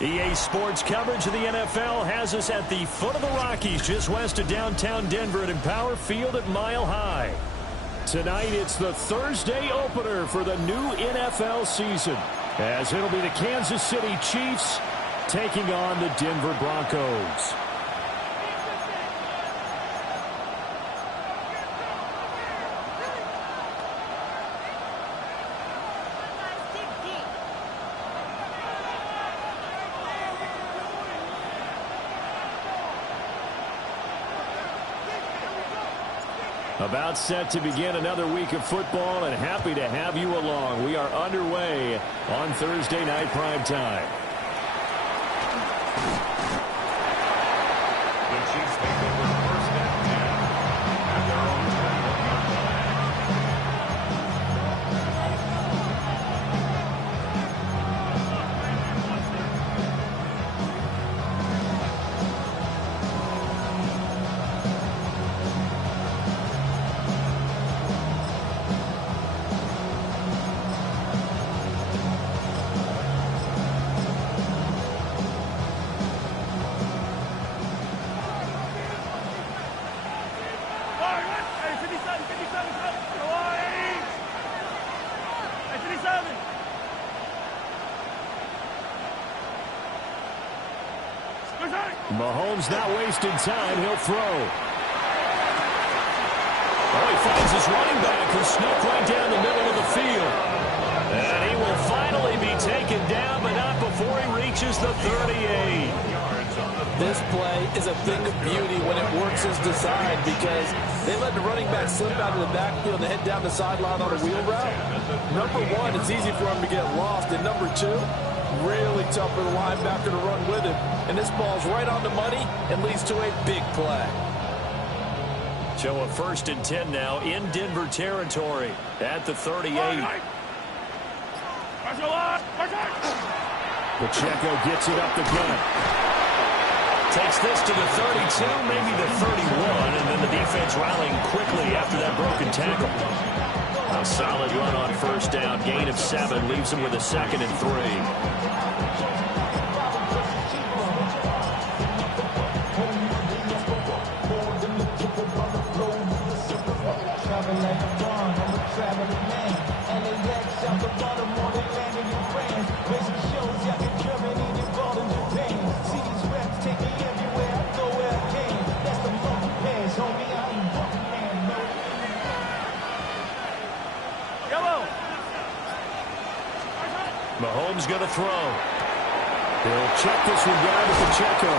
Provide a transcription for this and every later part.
EA Sports coverage of the NFL has us at the foot of the Rockies, just west of downtown Denver at Empower Field at Mile High. Tonight, it's the Thursday opener for the new NFL season, as it'll be the Kansas City Chiefs taking on the Denver Broncos. About set to begin another week of football, and happy to have you along. We are underway on Thursday night primetime. The Chiefs take over first and 10 at their own 10-yard line. Mahomes not wasting time. He'll throw. Oh, he finds his running back who snuck right down the middle of the field. And he will finally be taken down, but not before he reaches the 38. This play is a thing of beauty when it works as designed, because they let the running back slip out of the backfield and head down the sideline on a wheel route. Number one, it's easy for him to get lost. And number two, really tough for the linebacker to run with him. And this ball's right on the money and leads to a big play. So a 1st and 10 now in Denver territory at the 38. Pacheco gets it up the gut. Takes this to the 32, maybe the 31, and then the defense rallying quickly after that broken tackle. A solid run on first down, gain of 7, leaves him with a 2nd and 3. Mahomes going to throw. He'll check this one down to Pacheco.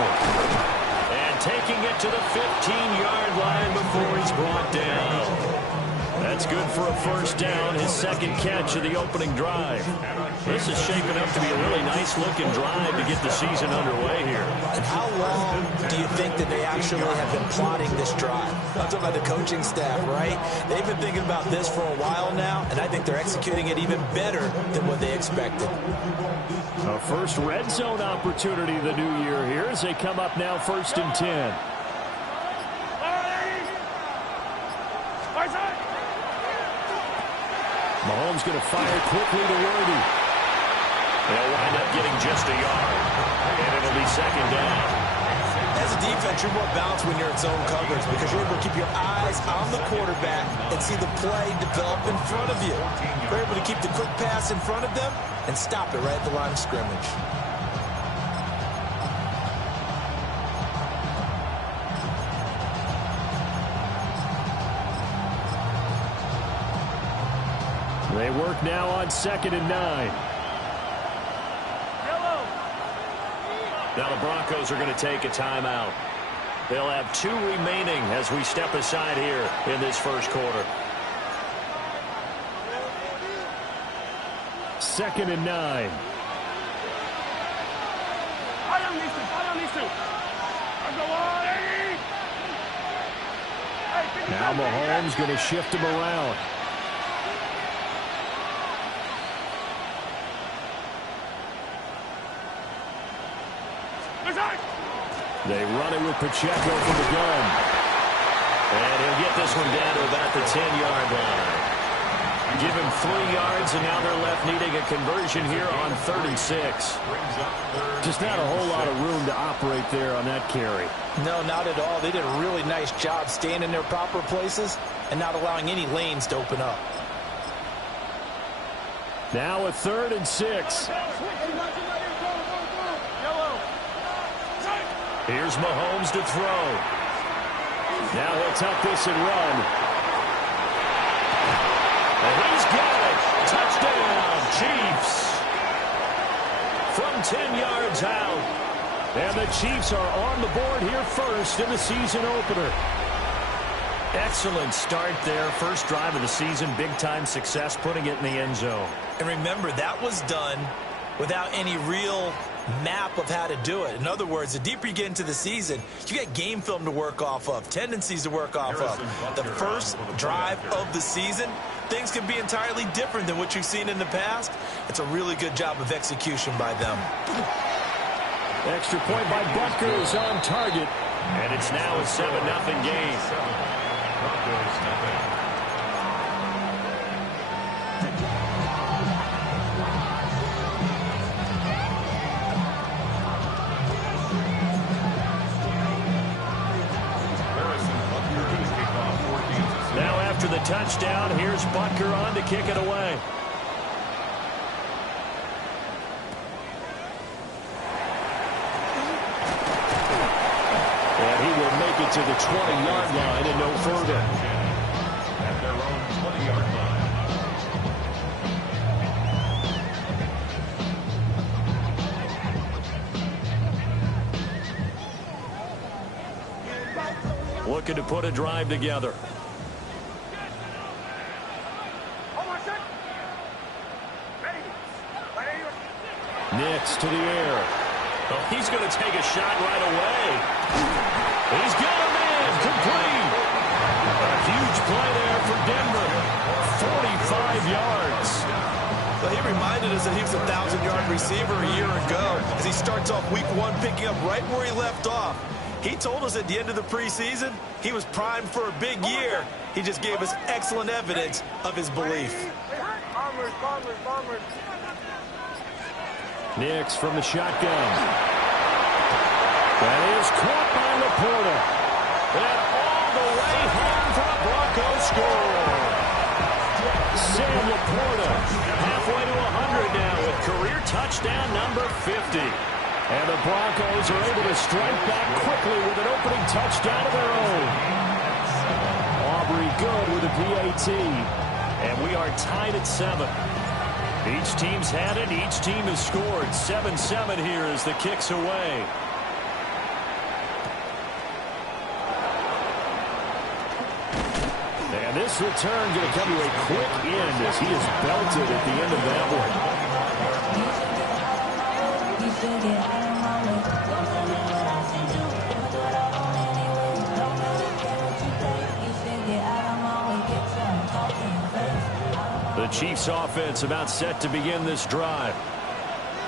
And taking it to the 15-yard line before he's brought down. That's good for a 1st down, his 2nd catch of the opening drive. This is shaping up to be a really nice-looking drive to get the season underway here. And how long do you think that they actually have been plotting this drive? I'm talking about the coaching staff, right? They've been thinking about this for a while now, and I think they're executing it even better than what they expected. A first red zone opportunity the new year here as they come up now 1st and 10. Mahomes going to fire quickly to Worthy. They'll wind up getting just a yard. And it'll be 2nd down. As a defense, you're more balanced when you're in zone coverage because you're able to keep your eyes on the quarterback and see the play develop in front of you. You're able to keep the quick pass in front of them and stop it right at the line of scrimmage. They work now on 2nd and 9. Now the Broncos are going to take a timeout. They'll have 2 remaining as we step aside here in this first quarter. 2nd and 9. Now Mahomes going to shift him around. They run it with Pacheco from the gun. And he'll get this one down to about the 10-yard line. Give him 3 yards, and now they're left needing a conversion here on 3rd and 6. Just not a whole lot of room to operate there on that carry. No, not at all. They did a really nice job staying in their proper places and not allowing any lanes to open up. Now a 3rd and 6. Here's Mahomes to throw. Now he'll tuck this and run. And he's got it. Touchdown, Chiefs. From 10 yards out. And the Chiefs are on the board here first in the season opener. Excellent start there. First drive of the season. Big-time success putting it in the end zone. And remember, that was done without any real map of how to do it. In other words, the deeper you get into the season, you get game film to work off of, tendencies to work off of. The first drive of the season, things can be entirely different than what you've seen in the past. It's a really good job of execution by them. Extra point by Butker is on target. And it's now a 7-0 game. Now after the touchdown, here's Butker on to kick it away. And he will make it to the 20-yard line and no further. At their own 20-yard line. Looking to put a drive together. Nix to the air. Oh, he's going to take a shot right away. He's got a man complete. A huge play there for Denver. 45 yards. Well, he reminded us that he was a 1,000-yard receiver a year ago as he starts off week 1 picking up right where he left off. He told us at the end of the preseason he was primed for a big year. He just gave us excellent evidence of his belief. Nix from the shotgun. That is caught by Laporta. And all the way home for the Broncos score. Sam Laporta Halfway to 100 now with career touchdown number 50. And the Broncos are able to strike back quickly with an opening touchdown of their own. Aubrey good with a PAT. And we are tied at 7. Each team's had it. Each team has scored. 7-7 here as the kick's away. And this return going to come to a quick end as he is belted at the end of that one. The Chiefs offense about set to begin this drive.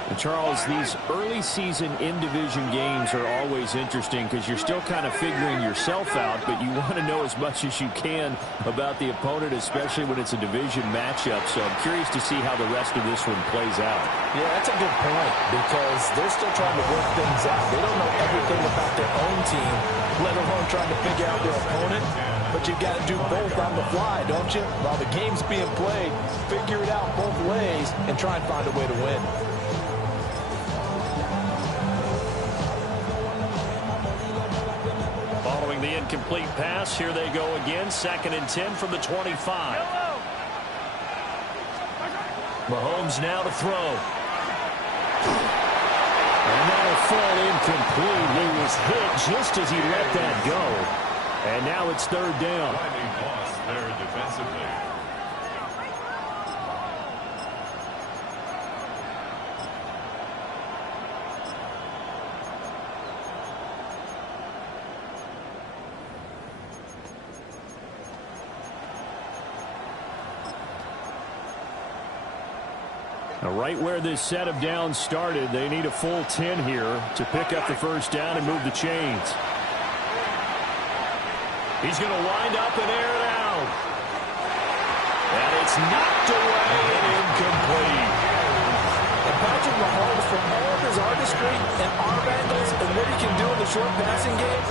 And Charles, these early season in-division games are always interesting because you're still kind of figuring yourself out, but you want to know as much as you can about the opponent, especially when it's a division matchup. So I'm curious to see how the rest of this one plays out. Yeah, that's a good point because they're still trying to work things out. They don't know everything about their own team, let alone trying to figure out their opponent. But you've got to do both on the fly, don't you? While the game's being played, figure it out both ways and try and find a way to win. Following the incomplete pass, here they go again. 2nd and 10 from the 25. Mahomes now to throw. And that'll fall incomplete. He was hit just as he let that go. And now it's 3rd down. Finding loss there defensively. Now, right where this set of downs started, they need a full 10 here to pick up the 1st down and move the chains. He's going to wind up and air it out. And it's knocked away and incomplete. And Patrick Mahomes, for all of his artistry and arm angles and what he can do in the short passing game,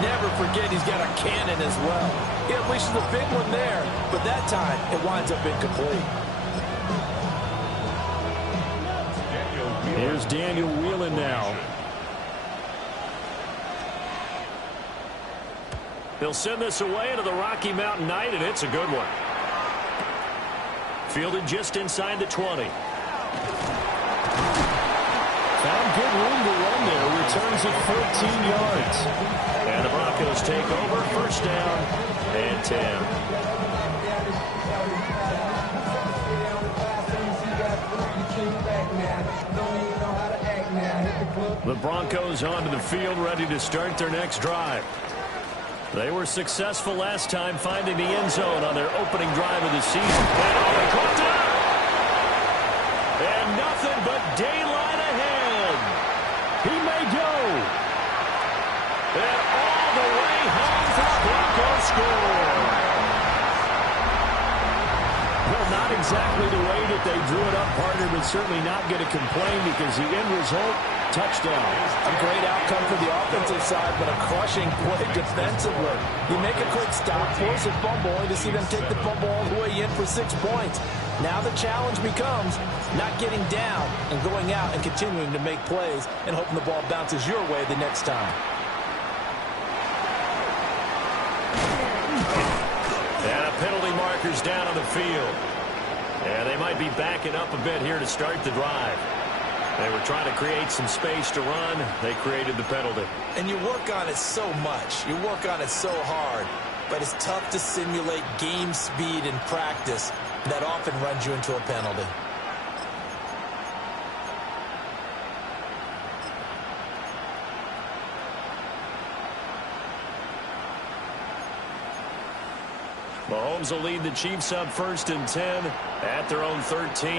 never forget he's got a cannon as well. He unleashes a big one there, but that time it winds up incomplete. Here's Daniel Whelan now. They'll send this away to the Rocky Mountain Knight, and it's a good one. Fielded just inside the 20. Found good room to run there. Returns it 14 yards. And the Broncos take over. First down and 10. The Broncos onto the field, ready to start their next drive. They were successful last time finding the end zone on their opening drive of the season. And they caught it! And nothing but daylight ahead. He may go. And all the way home for the Broncos score. Well, not exactly the way that they drew it up, partner, but certainly not going to complain because the end result, touchdown. A great outcome for the offensive side, but a crushing play defensively. You make a quick stop, force a fumble, only to see them take the fumble all the way in for 6 points. Now the challenge becomes not getting down and going out and continuing to make plays and hoping the ball bounces your way the next time. And a penalty marker's down on the field. And they might be backing up a bit here to start the drive. They were trying to create some space to run. They created the penalty. And you work on it so much. You work on it so hard. But it's tough to simulate game speed in practice. That often runs you into a penalty. Mahomes will lead the Chiefs up 1st and 10 at their own 13.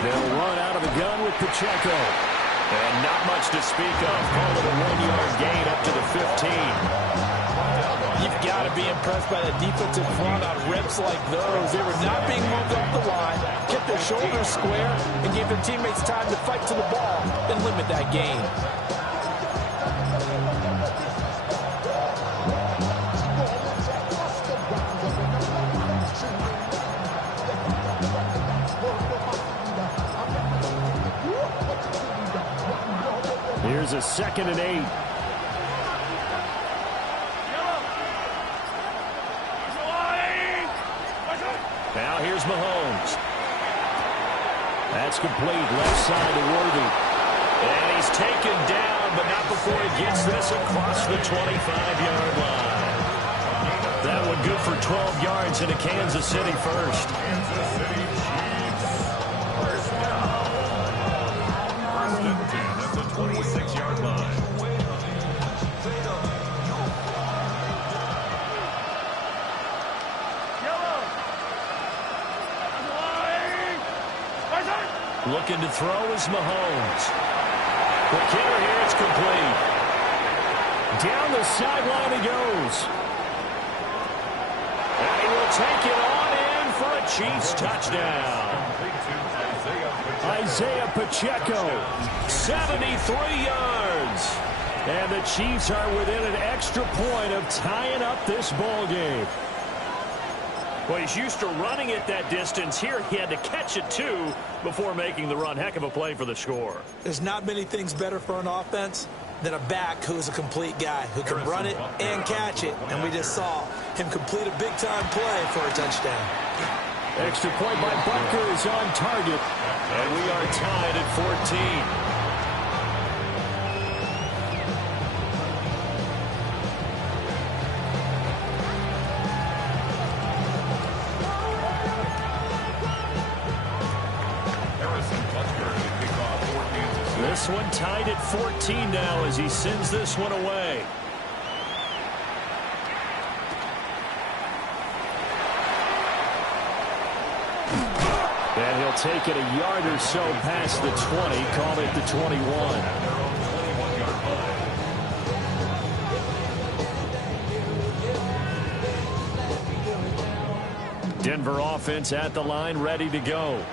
They'll run out of the gun with Pacheco. And not much to speak of. Call it a 1-yard gain up to the 15. You've got to be impressed by the defensive front on reps like those. They were not being moved up the line, kept their shoulders square, and gave their teammates time to fight to the ball and limit that gain. Here's a 2nd and 8. Now here's Mahomes. That's complete. Left side to Worthy. And he's taken down, but not before he gets this across the 25-yard line. That one good for 12 yards into Kansas City first. Kansas City Chiefs. First down. 1st and 10 at the 26-yard line. Looking to throw is Mahomes. The kicker here, it's complete. Down the sideline he goes. And he will take it on in for a Chiefs touchdown. Isaiah Pacheco. 73 yards. And the Chiefs are within an extra point of tying up this ball game. Well, he's used to running it that distance. Here he had to catch it, too, before making the run. Heck of a play for the score. There's not many things better for an offense than a back who's a complete guy who can run it and catch it. And we just saw him complete a big-time play for a touchdown. Extra point by Butker is on target. And we are tied at 14. This one tied at 14 now as he sends this one away. And he'll take it a yard or so past the 20, call it the 21. Denver offense at the line, ready to go.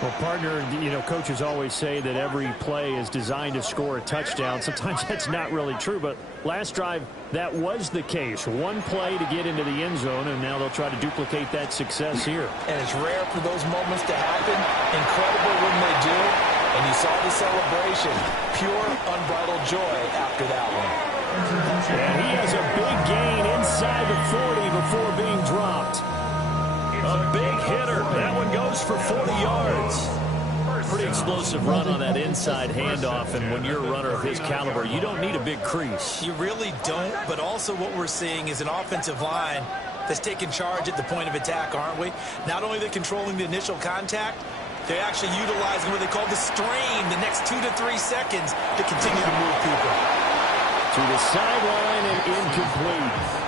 Well, partner, coaches always say that every play is designed to score a touchdown. Sometimes that's not really true, but last drive, that was the case. One play to get into the end zone, and now they'll try to duplicate that success here. And it's rare for those moments to happen. Incredible when they do. And you saw the celebration. Pure, unbridled joy after that one. And he has a big gain inside the 40 before being dropped. A big hitter. That one goes for 40 yards. Pretty explosive run on that inside handoff, and when you're a runner of his caliber, you don't need a big crease. You really don't, but also what we're seeing is an offensive line that's taking charge at the point of attack, aren't we? Not only are they controlling the initial contact, they're actually utilizing what they call the strain, the next 2 to 3 seconds, to continue to move people. To the sideline and incomplete.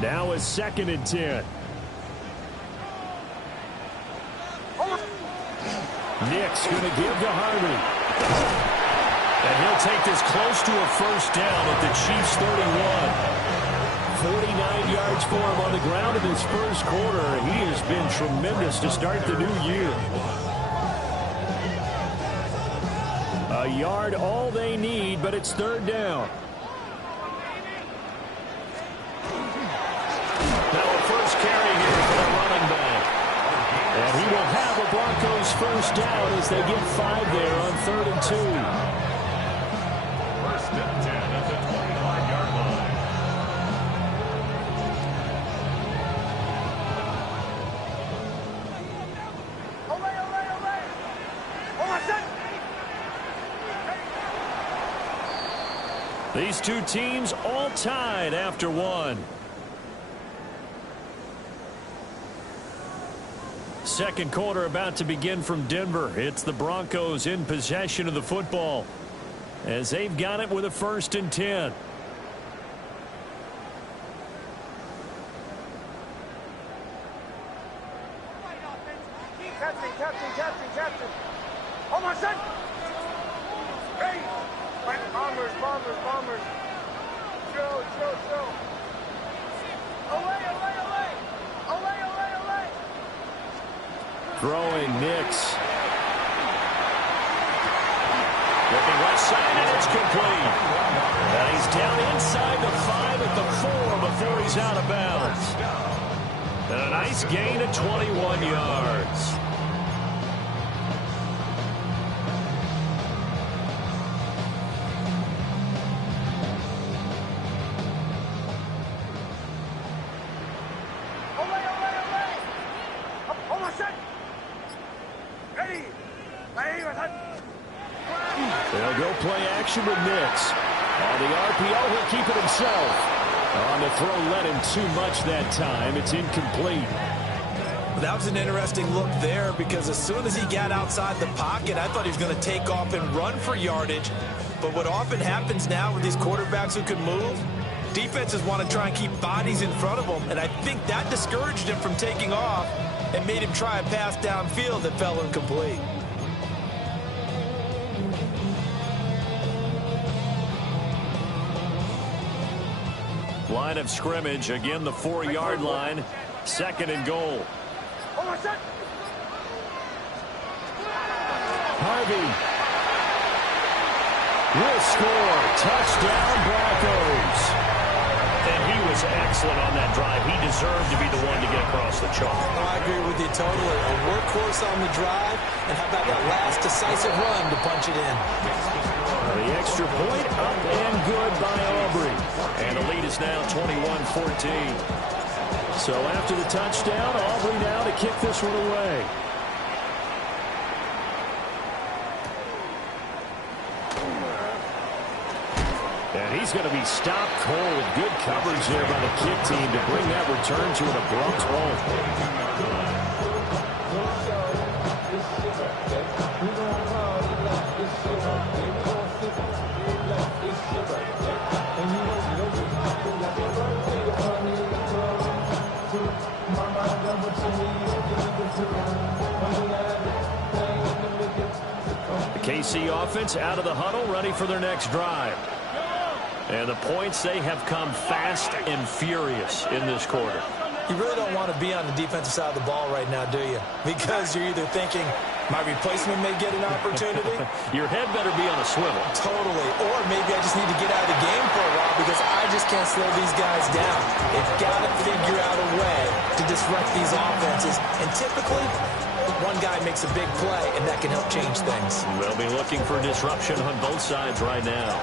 Now is 2nd and 10. Nick's going to give to Harvey. And he'll take this close to a first down at the Chiefs' 31. 49 yards for him on the ground in this first quarter. He has been tremendous to start the new year. A yard all they need, but it's 3rd down. Carry here for the running back. And he will have a Broncos first down as they get 5 there on 3rd and 2. First and 10 at the 25-yard line. These two teams all tied after one. Second quarter about to begin from Denver. It's the Broncos in possession of the football as they've got it with a 1st and 10. Captain. Oh, my son. Hey, bombers. Chill. Away. Throwing Nix. Looking left side, and it's complete. And he's down inside the 5 at the 4 before he's out of bounds. And a nice gain of 21 yards. They'll go play action with Nix. On the RPO, he'll keep it himself. On the throw, led him too much that time. It's incomplete. That was an interesting look there because as soon as he got outside the pocket, I thought he was going to take off and run for yardage. But what often happens now with these quarterbacks who can move, defenses want to try and keep bodies in front of them. And I think that discouraged him from taking off and made him try a pass downfield that fell incomplete. Line of scrimmage, again the 4-yard line, 2nd and goal. Harvey will score. Touchdown, Broncos. And he was excellent on that drive. He deserved to be the one to get across the chalk. Oh, I agree with you totally. A workhorse on the drive, and how about that last decisive run to punch it in? The extra point up and good by Aubrey. And the lead is now 21-14. So after the touchdown, Aubrey now to kick this one away. And he's going to be stopped cold. Good coverage there by the kick team to bring that return to an abrupt halt. KC offense out of the huddle, ready for their next drive. And the points, they have come fast and furious in this quarter. You really don't want to be on the defensive side of the ball right now, do you? Because you're either thinking, my replacement may get an opportunity. Your head better be on a swivel. Totally. Or maybe I just need to get out of the game for a while because I just can't slow these guys down. They've got to figure out a way to disrupt these offenses. And typically, one guy makes a big play, and that can help change things. They'll be looking for disruption on both sides right now.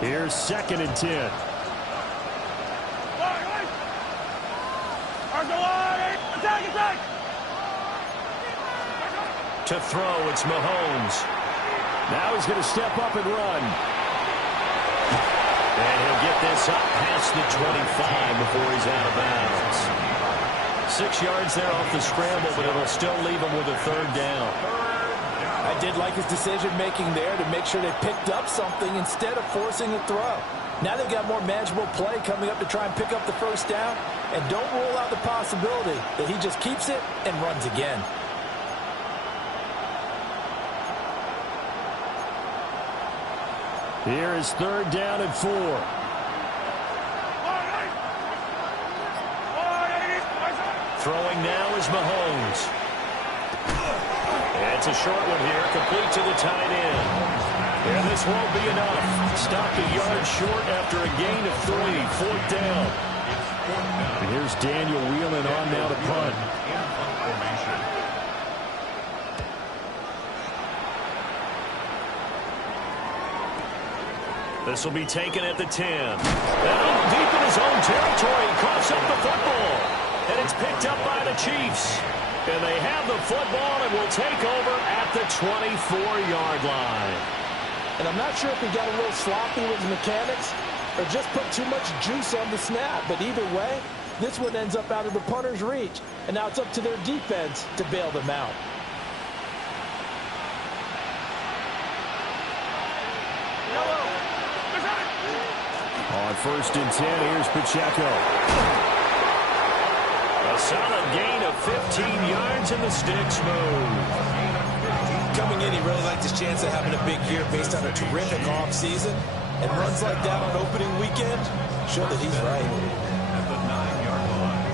Here's 2nd and 10. To throw, it's Mahomes. Now he's going to step up and run. And he'll get this up past the 25 before he's out of bounds. 6 yards there off the scramble, but it'll still leave him with a 3rd down. I did like his decision-making there to make sure they picked up something instead of forcing a throw. Now they've got more manageable play coming up to try and pick up the 1st down. And don't rule out the possibility that he just keeps it and runs again. Here is 3rd down and 4. Throwing now is Mahomes. And it's a short one here, complete to the tight end. And this won't be enough. Stopped a yard short after a gain of 3, 4th down. And here's Daniel wheeling on now to punt. This will be taken at the 10. And deep in his own territory, coughs up the football. And it's picked up by the Chiefs. And they have the football and will take over at the 24-yard line. And I'm not sure if he got a little sloppy with his mechanics or just put too much juice on the snap. But either way, this one ends up out of the punter's reach. And now it's up to their defense to bail them out. On 1st and 10, here's Pacheco. A solid gain of 15 yards and the sticks move. Coming in, he really liked his chance of having a big year based on a terrific offseason. And runs like that on opening weekend show that he's right. At the 9-yard line.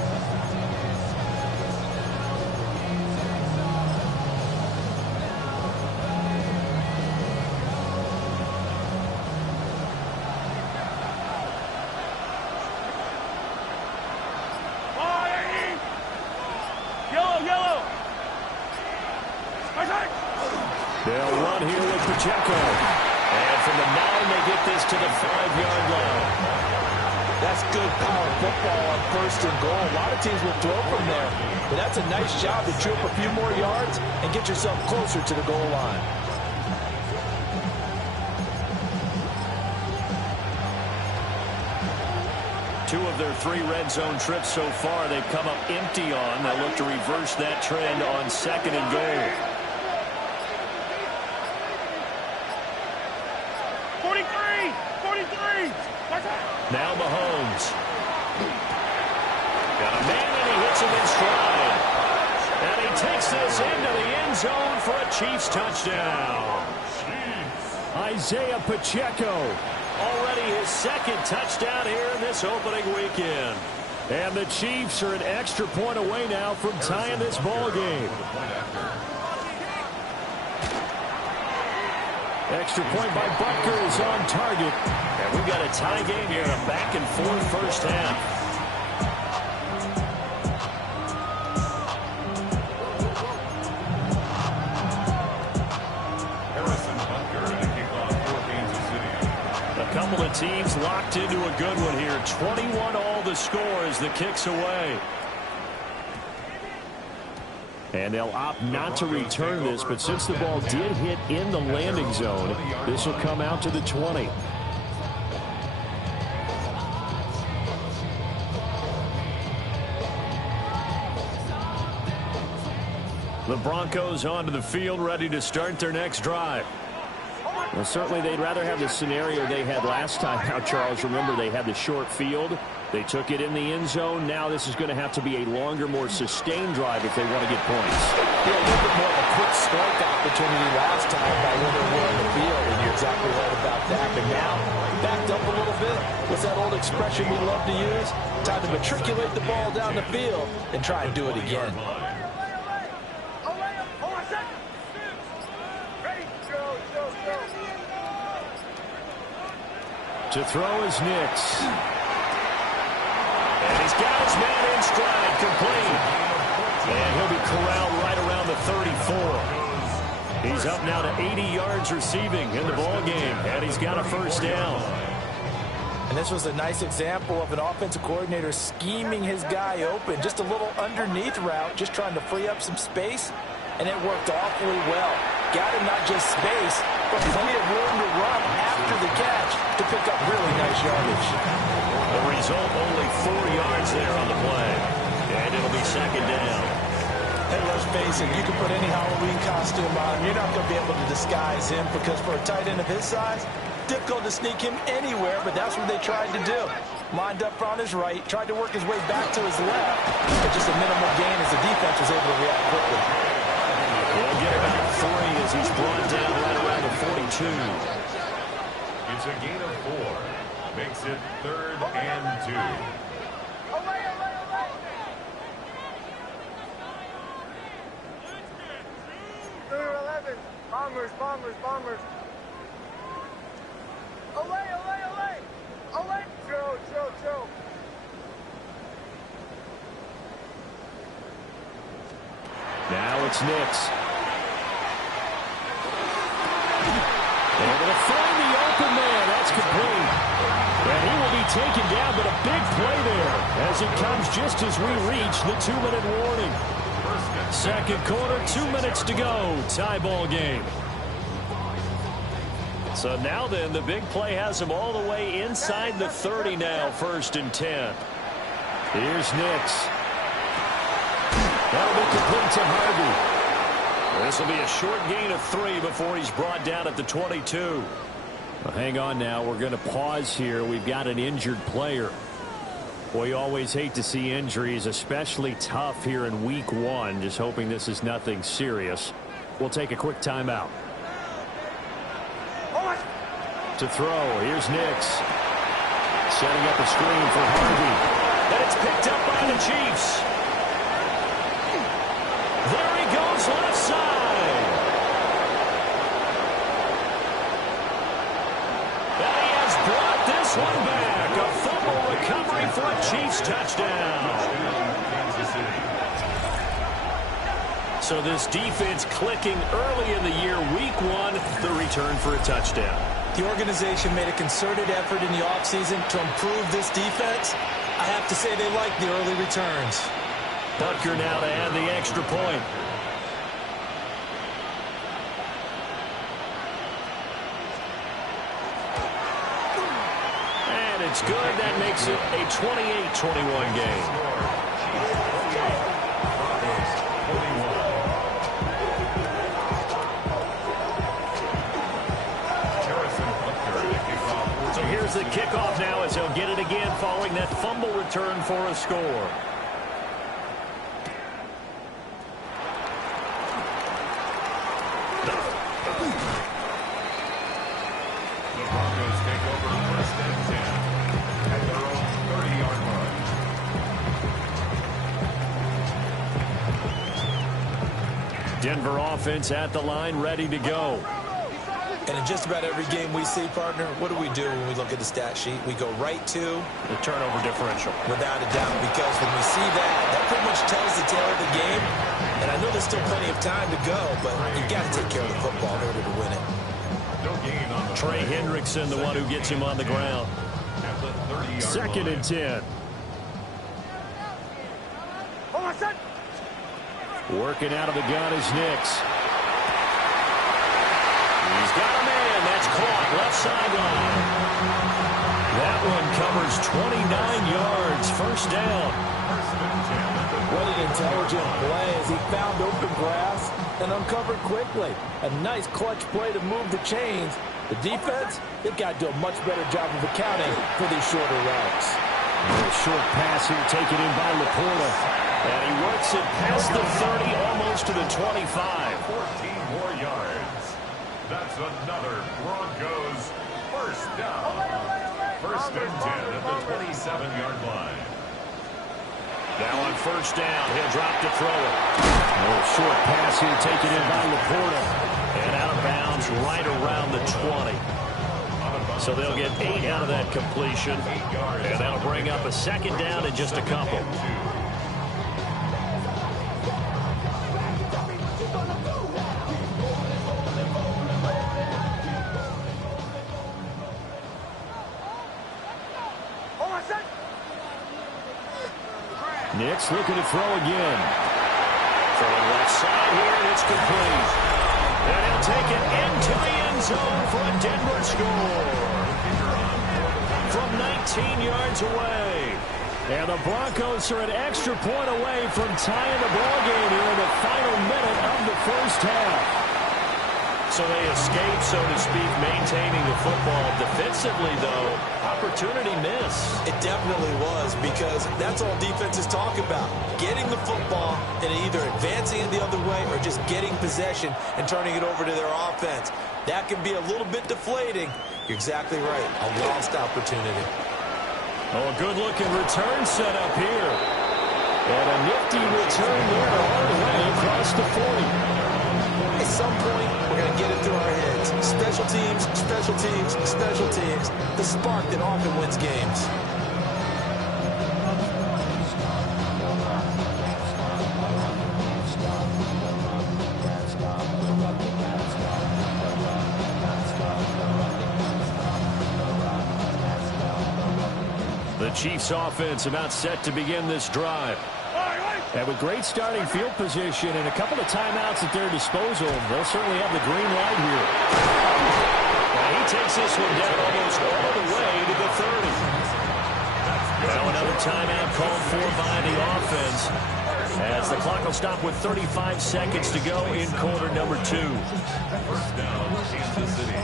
They'll run here with Pacheco. And from the 9, they get this to the 5-yard line. That's good power football on 1st and goal. A lot of teams will throw from there. But that's a nice job to chew up a few more yards and get yourself closer to the goal line. Two of their 3 red zone trips so far, they've come up empty on. They'll look to reverse that trend on 2nd and goal. 43! Now Mahomes. Got a man and he hits him in stride. And he takes this into the end zone for a Chiefs touchdown. Isaiah Pacheco. Already his 2nd touchdown here in this opening weekend. And the Chiefs are an extra point away now from tying this ball game. Extra point by Butker is on target. And we've got a tie game here, a back-and-forth first half. A couple of teams locked into a good one here. 21 all the score as the kick's away. And they'll opt not to return this, but since the ball did hit in the landing zone, this will come out to the 20. The Broncos onto the field, ready to start their next drive. Well, certainly they'd rather have the scenario they had last time. Now, Charles, remember they had the short field. They took it in the end zone. Now this is going to have to be a longer, more sustained drive if they want to get points. Yeah, a little bit more of a quick strike opportunity last time by when they were on the field, and you're exactly right about that. But now, backed up a little bit. What's that old expression we love to use? Time to matriculate the ball down the field and try and do it again. To throw is Nix. And he's got his man in stride, complete. And he'll be corralled right around the 34. He's up now to 80 yards receiving in the ball game, and he's got a first down. And this was a nice example of an offensive coordinator scheming his guy open. Just a little underneath route, just trying to free up some space, and it worked awfully well. Got him not just space, but plenty of room to run after the catch to pick up really nice yardage. The result, only 4 yards there on the play. And it'll be second down. Hey, let's face it, you can put any Halloween costume on him. You're not going to be able to disguise him because for a tight end of his size, difficult to sneak him anywhere, but that's what they tried to do. Lined up on his right, tried to work his way back to his left, but just a minimal gain as the defense was able to react quickly. He'll get about 3 as he's brought down right around the 42. It's a gain of 4. Makes it 3rd and 2. Bombers, bombers, bombers. Away, away, away. Away. Joe, Joe, Joe. Now it's Nix. Able to find the open man. That's complete. And he will be taken down, but a big play there as it comes just as we reach the 2-minute warning. Second quarter, 2 minutes to go. Tie ball game. So now then, the big play has him all the way inside the 30 now, 1st and 10. Here's Nix. That'll be complete to Harvey. This will be a short gain of 3 before he's brought down at the 22. Well, hang on now. We're going to pause here. We've got an injured player. Well, you always hate to see injuries, especially tough here in week 1. Just hoping this is nothing serious. We'll take a quick timeout. To throw, here's Nix. Setting up a screen for Harvey. And it's picked up by the Chiefs. There he goes left side. And he has brought this one back. A fumble recovery for a Chiefs touchdown. So this defense clicking early in the year, week 1, the return for a touchdown. The organization made a concerted effort in the offseason to improve this defense. I have to say they like the early returns. Butker now to add the extra point. And it's good. That makes it a 28-21 game. Here's the kickoff now as he'll get it again following that fumble return for a score. The Broncos take over 1st and 10 at their own 30-yard line. Denver offense at the line, ready to go. And in just about every game we see, partner, what do we do when we look at the stat sheet? We go right to the turnover differential. Without a doubt, because when we see that pretty much tells the tale of the game. And I know there's still plenty of time to go, but you've got to take care of the football in order to win it. No gain on the Trey Hendrickson, the one who gets him on the ground. at the 30-yard 2nd and 10. Working out of the gun is Nix. He's got a man. That's caught left sideline. That one covers 29 yards. First down. What an intelligent play as he found open grass and uncovered quickly. A nice clutch play to move the chains. The defense, they've got to do a much better job of accounting for these shorter routes. Short pass here taken in by Laporta. And he works it past the 30, almost to the 25. 14 more yards. That's another Broncos first down. First and 10 at the 27-yard line. Now on first down, he'll drop to throw it. Short pass here taken in by Laporta. And out of bounds right around the 20. So they'll get 8 out of that completion. And that'll bring up a second down in just a couple. Nix looking to throw again. Throwing left side here, and it's complete. And he'll take it into the end zone for a Denver score. From 19 yards away. And the Broncos are an extra point away from tying the ballgame here in the final minute of the first half. So they escape, so to speak, maintaining the football. Defensively, though, opportunity miss. It definitely was, because that's all defenses talk about. Getting the football and either advancing it the other way or just getting possession and turning it over to their offense. That can be a little bit deflating. You're exactly right. A lost opportunity. Oh, a good-looking return set up here. And a nifty return there all the way across the 40. At some point, we're going to get it through our heads. Special teams, special teams, special teams. The spark that often wins games. The Chiefs offense about set to begin this drive. And with great starting field position and a couple of timeouts at their disposal, they'll certainly have the green light here. Now he takes this one down almost all the way to the 30. Now another timeout called for by the offense, as the clock will stop with 35 seconds to go in quarter number 2. First down, Kansas City.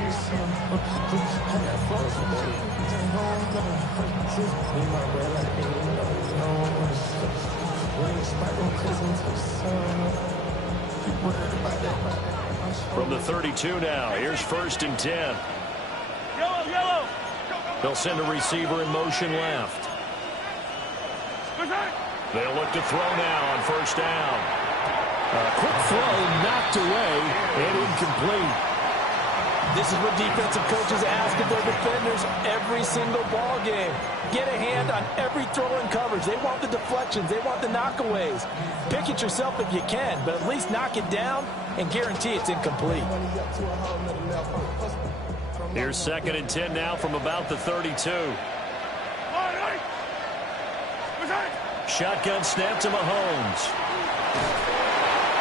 From the 32 now, here's first and 10. Yellow. They'll send a receiver in motion left. They'll look to throw now on first down. A quick throw knocked away and incomplete. This is what defensive coaches ask of their defenders every single ball game. Get a hand on every throw and coverage. They want the deflections. They want the knockaways. Pick it yourself if you can, but at least knock it down and guarantee it's incomplete. Here's second and 10 now from about the 32. Shotgun snap to Mahomes.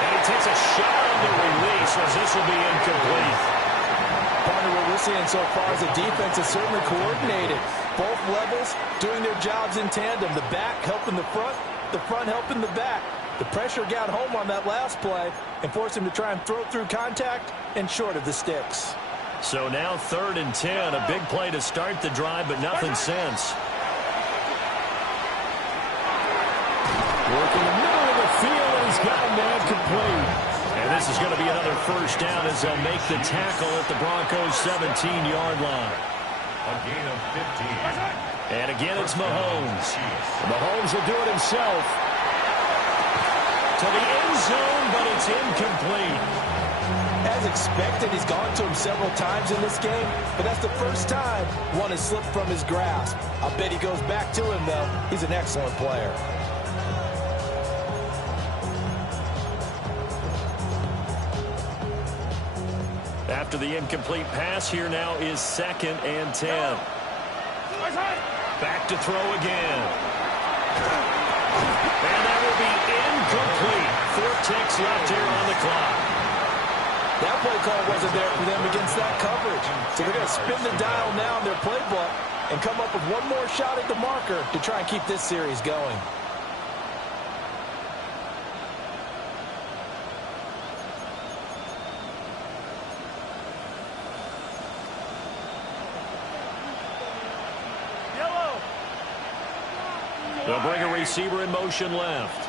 And he takes a shot on the release, as this will be incomplete. Partner, what we're seeing so far is the defense is certainly coordinated. Both levels doing their jobs in tandem. The back helping the front helping the back. The pressure got home on that last play and forced him to try and throw through contact and short of the sticks. So now third and 10, a big play to start the drive, but nothing since. Working the middle of the field, and he's got a man complete. And this is going to be another first down as they'll make the tackle at the Broncos' 17-yard line. A gain of 15. And again, it's Mahomes. Mahomes will do it himself. To the end zone, but it's incomplete. As expected, he's gone to him several times in this game, but that's the first time one has slipped from his grasp. I'll bet he goes back to him, though. He's an excellent player. After the incomplete pass, here now is second and 10. Back to throw again. And that will be incomplete. 4 ticks left here on the clock. That play call wasn't there for them against that coverage. So they're going to spin the dial now in their playbook and come up with one more shot at the marker to try and keep this series going. They'll bring a receiver in motion left.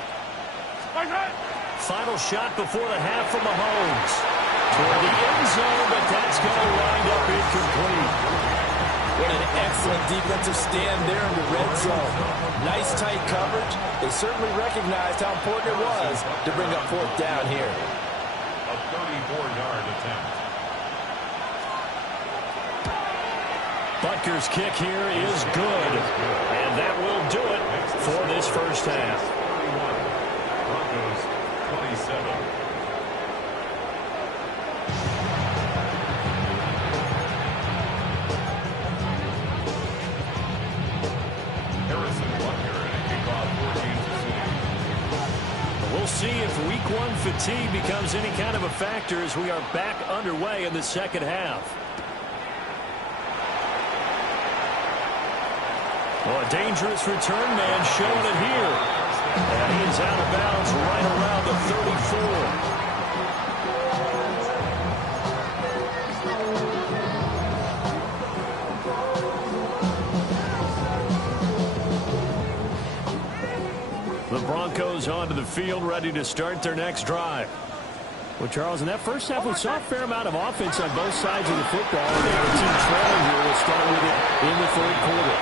Final shot before the half from Mahomes. Toward the end zone, but that's going to wind up incomplete. What an excellent defensive stand there in the red zone. Nice tight coverage. They certainly recognized how important it was to bring up fourth down here. A 34-yard attempt. Butker's kick here is good. And that will do it for this first half. 31. Broncos 27. We'll see if week one fatigue becomes any kind of a factor as we are back underway in the second half. Oh, a dangerous return man showing it here. And he is out of bounds right around the 34. The Broncos onto the field, ready to start their next drive. Well, Charles, in that first half, we saw a fair amount of offense on both sides of the football. And they have a team trailing here. We'll start with it in the third quarter.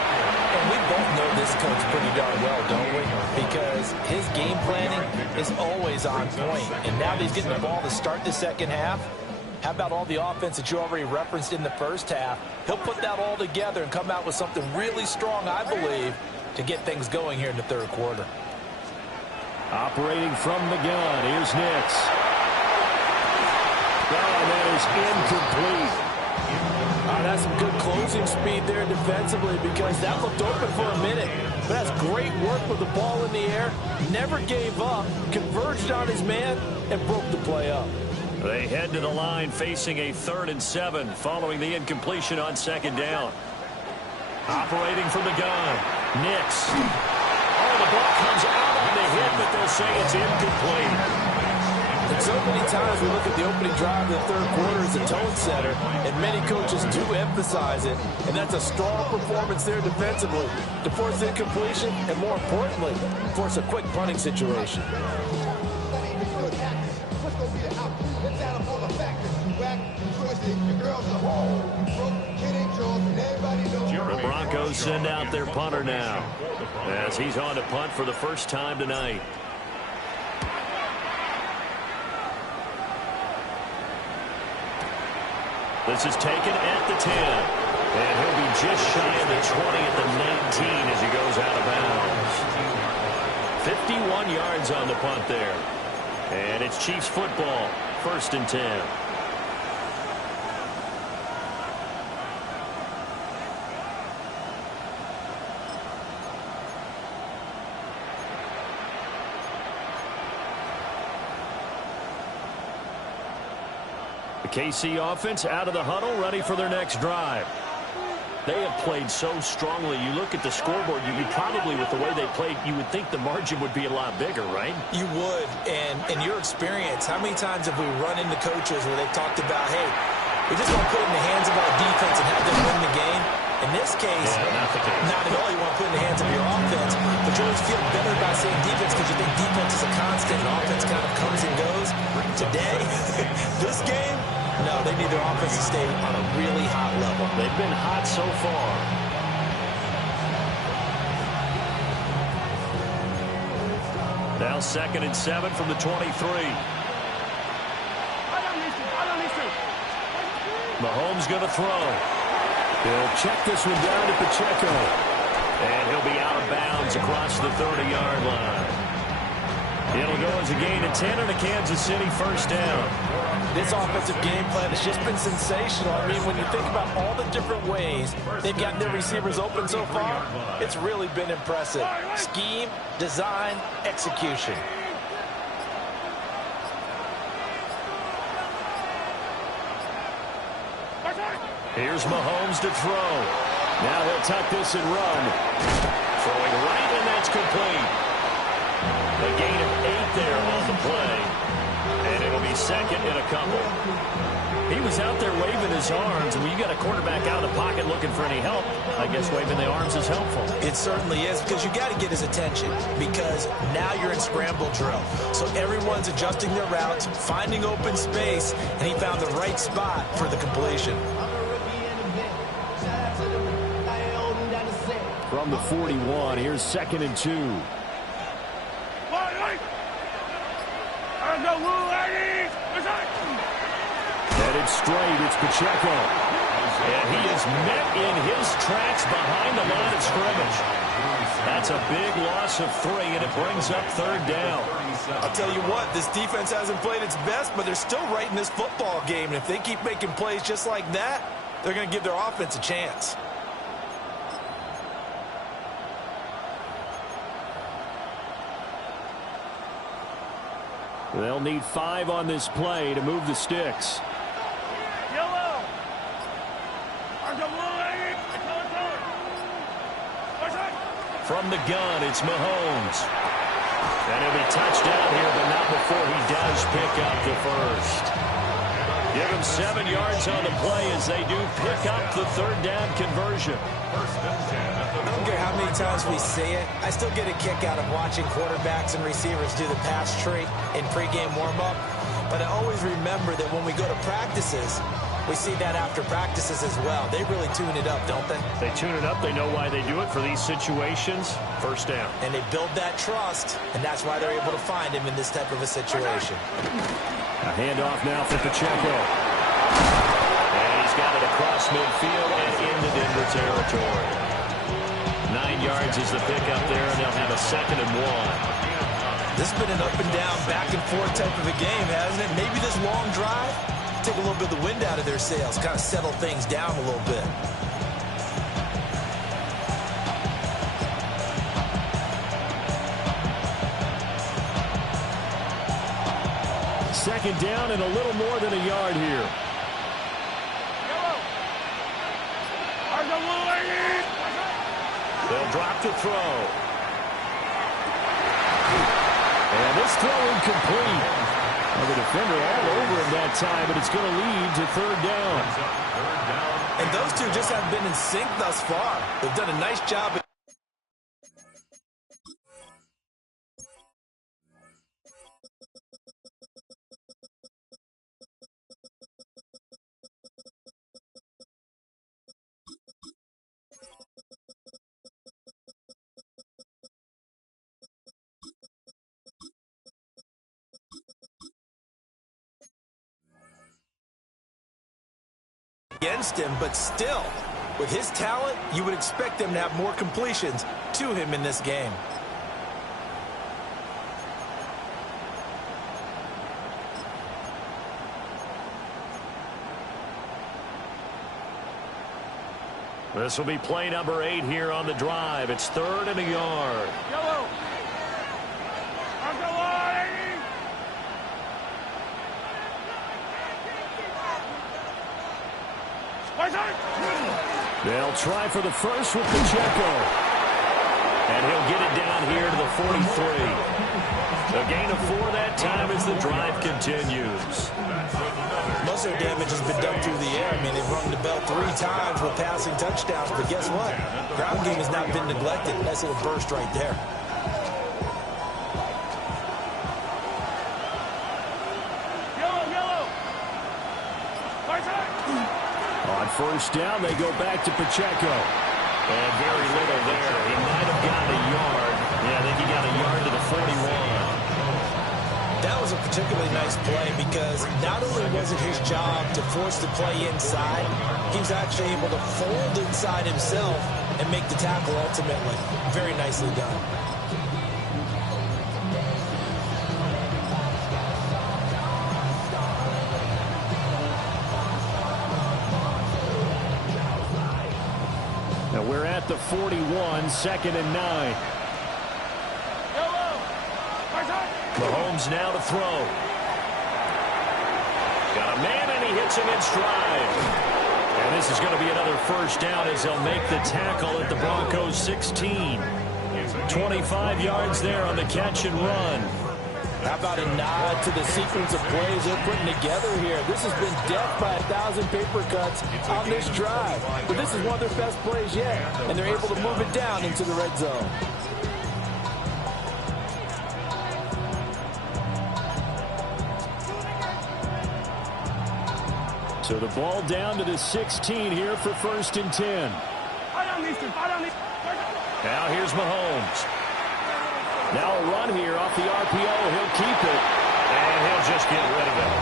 And we both know this coach pretty darn well, don't we? Because his game planning is always on point. And now that he's getting the ball to start the second half, how about all the offense that you already referenced in the first half? He'll put that all together and come out with something really strong, I believe, to get things going here in the third quarter. Operating from the gun, here's Nix. And that is incomplete. That's some good closing speed there defensively because that looked open for a minute. But that's great work with the ball in the air. Never gave up, converged on his man, and broke the play up. They head to the line facing a 3rd and 7 following the incompletion on second down. Operating from the gun, Nix. Oh, the ball comes out on the hit, but they'll say it's incomplete. And so many times we look at the opening drive of the third quarter as a tone setter, and many coaches do emphasize it, and that's a strong performance there defensively to force incompletion and, more importantly, force a quick punting situation. The Broncos send out their punter now as he's on to punt for the first time tonight. This is taken at the 10. And he'll be just shy of the 20 at the 19 as he goes out of bounds. 51 yards on the punt there. And it's Chiefs football, 1st and 10. The KC offense out of the huddle, ready for their next drive. They have played so strongly. You look at the scoreboard, you probably, with the way they played, you would think the margin would be a lot bigger, right? You would. And in your experience, how many times have we run into coaches where they've talked about, hey, we just want to put it in the hands of our defense and have them win the game? In this case, not at all. You want to put it in the hands of your offense, but you always feel better about saying defense because you think defense is a constant and offense kind of comes and goes. Today, this game, no, they need their offense to stay on a really hot level. They've been hot so far. Now 2nd and 7 from the 23. Mahomes going to throw. He'll check this one down to Pacheco. And he'll be out of bounds across the 30-yard line. It'll go as a gain of 10 and a Kansas City first down. This offensive game plan has just been sensational. I mean, when you think about all the different ways they've gotten their receivers open so far, it's really been impressive. Scheme, design, execution. Here's Mahomes to throw. Now he'll tuck this and run. Throwing right, and that's complete. A gain of 8 there on the play. And it'll be second in a couple. He was out there waving his arms. When you got a quarterback out of the pocket looking for any help, I guess waving the arms is helpful. It certainly is, because you got to get his attention, because now you're in scramble drill. So everyone's adjusting their routes, finding open space, and he found the right spot for the completion. From the 41, here's 2nd and 2. Headed straight, it's Pacheco. And he is met in his tracks behind the line of scrimmage. That's a big loss of 3, and it brings up 3rd down. I'll tell you what, this defense hasn't played its best, but they're still right in this football game. And if they keep making plays just like that, they're going to give their offense a chance. They'll need 5 on this play to move the sticks. From the gun, it's Mahomes. And he'll be touched down here, but not before he does pick up the first. Give him 7 yards on the play as they do pick up the 3rd down conversion. I don't care how many times we see it. I still get a kick out of watching quarterbacks and receivers do the pass tree in pregame warm-up. But I always remember that when we go to practices, we see that after practices as well. They really tune it up, don't they? They tune it up. They know why they do it for these situations. 1st down. And they build that trust, and that's why they're able to find him in this type of a situation. A handoff now for Pacheco. And he's got it across midfield and into Denver territory. 9 yards is the pickup there, and they'll have a 2nd and 1. This has been an up and down, back and forth type of a game, hasn't it? Maybe this long drive take a little bit of the wind out of their sails, kind of settle things down a little bit. Second down and a little more than a yard here. They'll drop the throw. And this throw incomplete. Well, the defender all over him that time, but it's going to lead to 3rd down. And those two just haven't been in sync thus far. They've done a nice job. Against him, but still, with his talent, you would expect them to have more completions to him in this game. This will be play number 8 here on the drive. It's 3rd and a yard. Yellow. They'll try for the first with Pacheco. And he'll get it down here to the 43. A gain of 4 that time as the drive continues. Most of their damage has been done through the air. I mean, they've rung the bell 3 times with passing touchdowns, but guess what? Ground game has not been neglected. Nice little burst right there. On 1st down, they go back to Pacheco. And very little there. He might have gotten a yard. Yeah, I think he got a yard to the 41. That was a particularly nice play because not only was it his job to force the play inside, he was actually able to fold inside himself and make the tackle ultimately. Very nicely done. Now we're at the 41, 2nd and 9. Mahomes now to throw. Got a man, and he hits him in stride. And this is going to be another first down as they'll make the tackle at the Broncos 16. 25 yards there on the catch and run. How about a nod to the sequence of plays they're putting together here? This has been death by 1,000 paper cuts on this drive. But this is one of their best plays yet, and they're able to move it down into the red zone. So the ball down to the 16 here for 1st and 10. Now here's Mahomes. Now a run here off the RPO. He'll keep it. And he'll just get rid of it.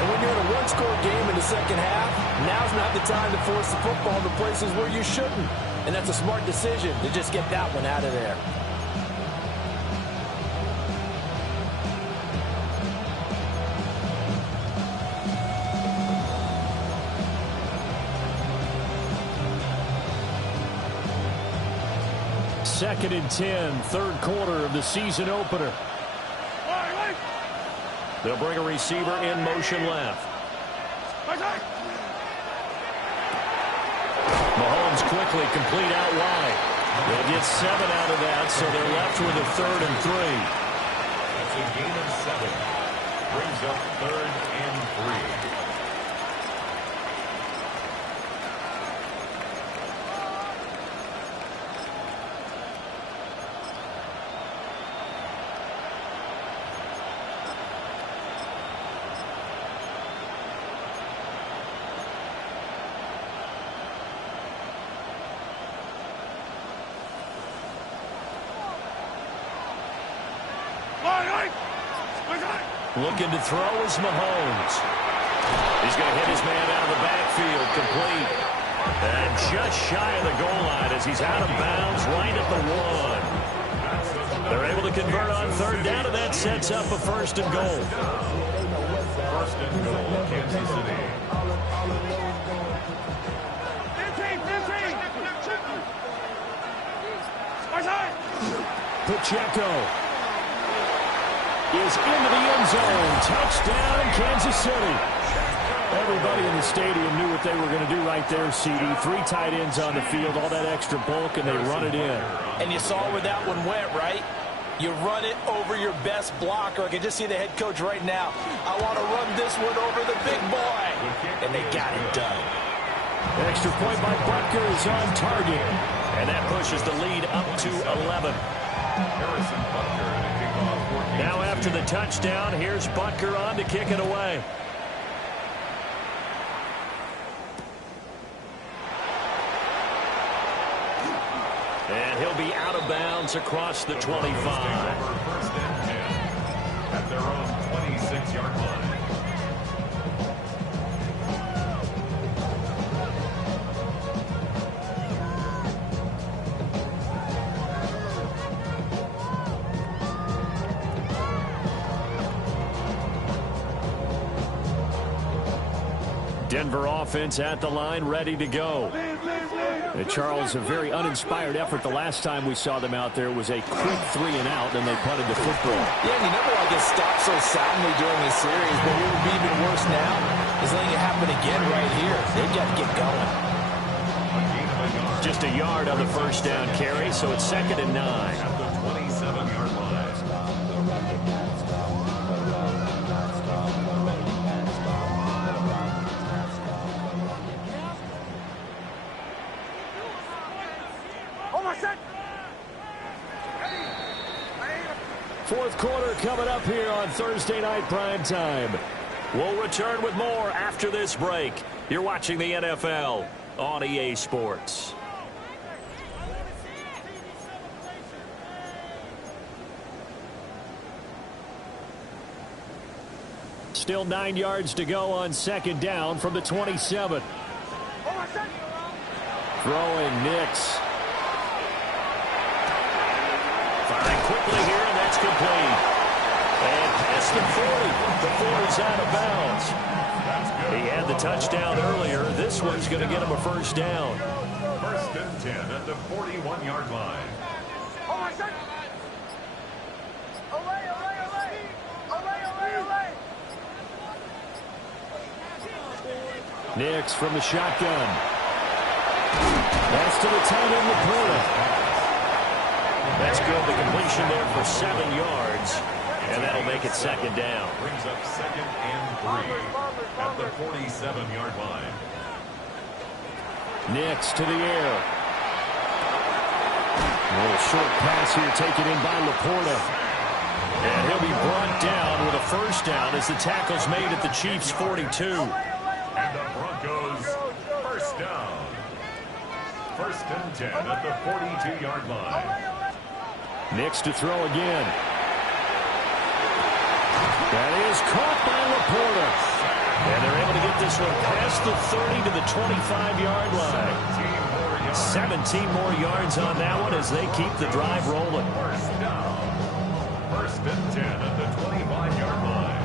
And when you're in a one-score game in the second half, now's not the time to force the football to places where you shouldn't. And that's a smart decision to just get that one out of there. Second and 10, third quarter of the season opener. They'll bring a receiver in motion left. Mahomes quickly complete out wide. They'll get 7 out of that, so they're left with a 3rd and 3. That's a gain of 7. Brings up 3rd and 3. Looking to throw is Mahomes. He's going to hit his man out of the backfield, complete. And just shy of the goal line as he's out of bounds right at the 1. They're able to convert on 3rd down, and that sets up a 1st and goal. 1st and goal, Kansas City. Pacheco is into the end zone. Touchdown, Kansas City. Everybody in the stadium knew what they were going to do right there, CD. 3 tight ends on the field, all that extra bulk, and they run it in. And you saw where that one went, right? You run it over your best blocker. I can just see the head coach right now. I want to run this one over the big boy. And they got it done. Extra point by Butker is on target. And that pushes the lead up to 11. Harrison Butker at a kickoff for Kansas Now after City. the touchdown, here's Butker on to kick it away. And he'll be out of bounds across the 25. 1st and 10 at their own 26-yard line. Denver offense at the line, ready to go. Charles, a very uninspired effort the last time we saw them out there was a quick 3 and out, and they punted the football. Yeah, and you never want to get stopped so soundly during this series, but what would be even worse now is letting it happen again right here. They've got to get going. Just a yard on the 1st down carry, so it's 2nd and 9. At the 27-yard line. Fourth quarter coming up here on Thursday Night Prime Time. We'll return with more after this break. You're watching the NFL on EA Sports. Still 9 yards to go on 2nd down from the 27. Throwing Nix. Firing quickly here, and that's complete. And past the 40. The 40's out of bounds. He had the touchdown earlier. This one's going to get him a 1st down. 1st and 10 at the 41-yard line. Nix from the shotgun. That's to the tight end, Laporta. That's good. The completion there for 7 yards. And that'll make it second down. Brings up 2nd and 3 at the 47-yard line. Nix to the air. A little short pass here taken in by Laporta. And he'll be brought down with a first down as the tackle's made at the Chiefs' 42. And the Broncos first down. 1st and 10 at the 42-yard line. Nix to throw again. That is caught by Laporta. And they're able to get this one past the 30 to the 25-yard line. 17 more yards on that one as they keep the drive rolling. First down. 1st and 10 at the 25-yard line.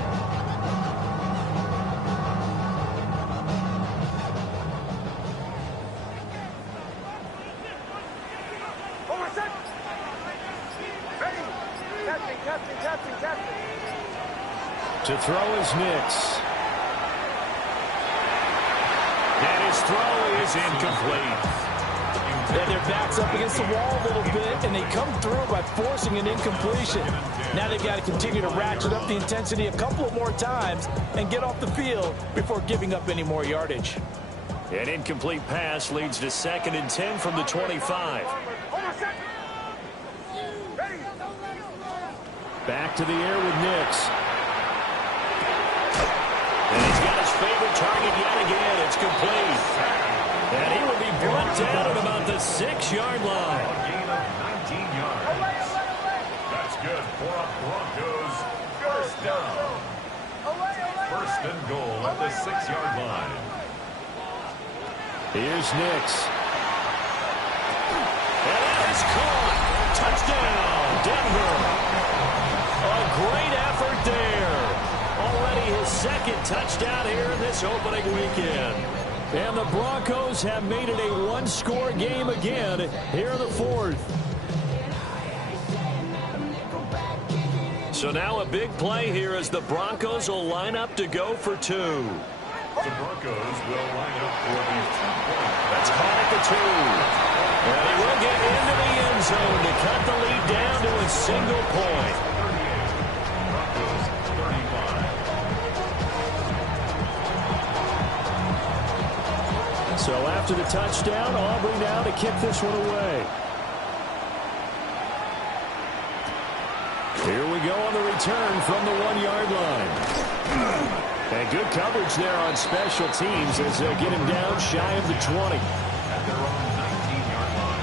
To throw is Nix. And his throw is incomplete. And their back's up against the wall a little bit, and they come through by forcing an incompletion. Now they've got to continue to ratchet up the intensity a couple of more times and get off the field before giving up any more yardage. An incomplete pass leads to 2nd and 10 from the 25. Back to the air with Nix. And he's got his favorite target yet again. It's complete. And he will be brought down at about the 6-yard line. A gain of 19 yards. That's good for a Broncos first down. 1st and goal at the 6-yard line. Here's Nix. And that is caught. Touchdown, Denver. A great effort there. Already his 2nd touchdown here in this opening weekend. And the Broncos have made it a one-score game again here in the 4th. So now a big play here as the Broncos will line up to go for 2. The Broncos will line up for the 2-point. That's caught at the 2. And he will get into the end zone to cut the lead down to a single point. 38. Broncos 35. So after the touchdown, Aubrey now to kick this one away. Here we go on the return from the 1-yard line. And good coverage there on special teams as they get him down shy of the 20. At their own 19-yard line.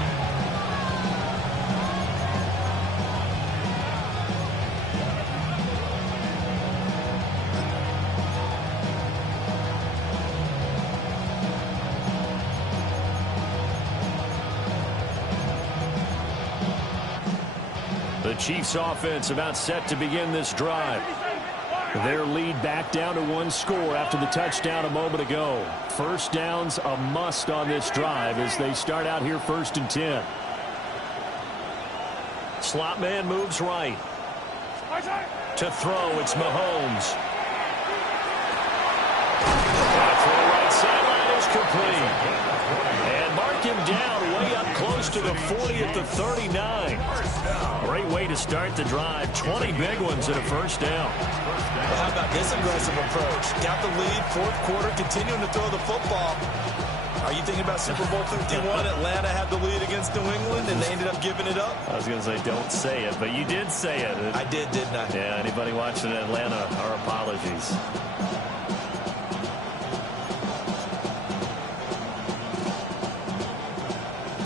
The Chiefs offense about set to begin this drive. Their lead back down to 1 score after the touchdown a moment ago. First down's a must on this drive as they start out here 1st and 10. Slot man moves right. To throw, it's Mahomes. And for the right sideline is complete. And mark him down way up close to the 40 at the 39. Great way to start the drive. 20 big ones in a first down. Well, how about this aggressive approach? Got the lead, 4th quarter, continuing to throw the football. Are you thinking about Super Bowl 51? Atlanta had the lead against New England, and they ended up giving it up? I was going to say, don't say it, but you did say it. I did, didn't I? Yeah, anybody watching Atlanta, our apologies.